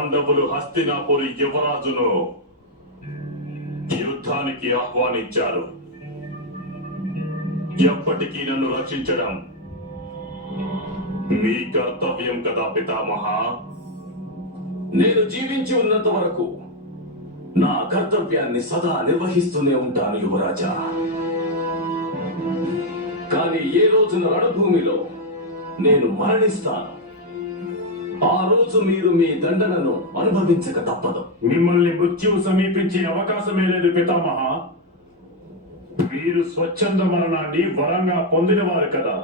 పాండవులు హస్తినాపురి యువరాజును యుద్ధానికి ఆహ్వానించారు. ఎప్పటికీ నన్ను రక్షించడం మీ కర్తవ్యం కదా పితామహ. నేను జీవించి ఉన్నంత వరకు నా కర్తవ్యాన్ని సదా నిర్వహిస్తూనే ఉంటాను యువరాజా. కానీ ఏ రోజున రణభూమిలో నేను మరణిస్తాను, ఆ రోజు మీరు మీ దండనను అనుభవించక తప్పదు. మిమ్మల్ని మృత్యువు సమీపించే అవకాశమే లేదు పితామహ. మీరు స్వచ్ఛంద మరణాన్ని వరంగా పొందినవారు కదా.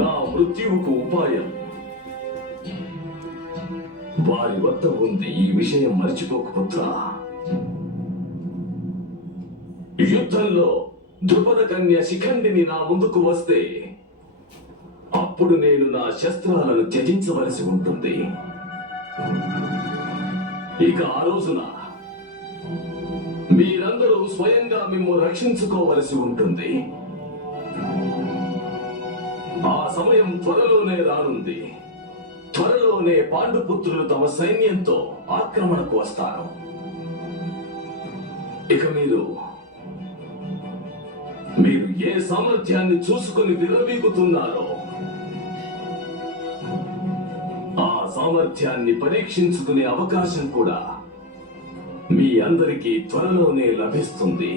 నా మృత్యువుకు ఉపాయం వారి వద్ద ఉంది. ఈ విషయం మర్చిపోకపోతా. యుద్ధంలో ద్రుపద కన్య శిఖండిని నా ముందుకు వస్తే అప్పుడు నేను నా శస్త్రాలను త్యజించవలసి ఉంటుంది. ఇక ఆ రోజున మీరందరూ స్వయంగా మిమ్ము రక్షించుకోవలసి ఉంటుంది. ఆ సమయం త్వరలోనే రానుంది. త్వరలోనే పాండుపుత్రులు తమ సైన్యంతో ఆక్రమణకు వస్తారు. ఇక మీరు ఏ సామర్థ్యాన్ని చూసుకుని విర్రవీగుతున్నారో ఆ సామర్థ్యాన్ని పరీక్షించుకునే అవకాశం కూడా మీ అందరికీ త్వరలోనే లభిస్తుంది.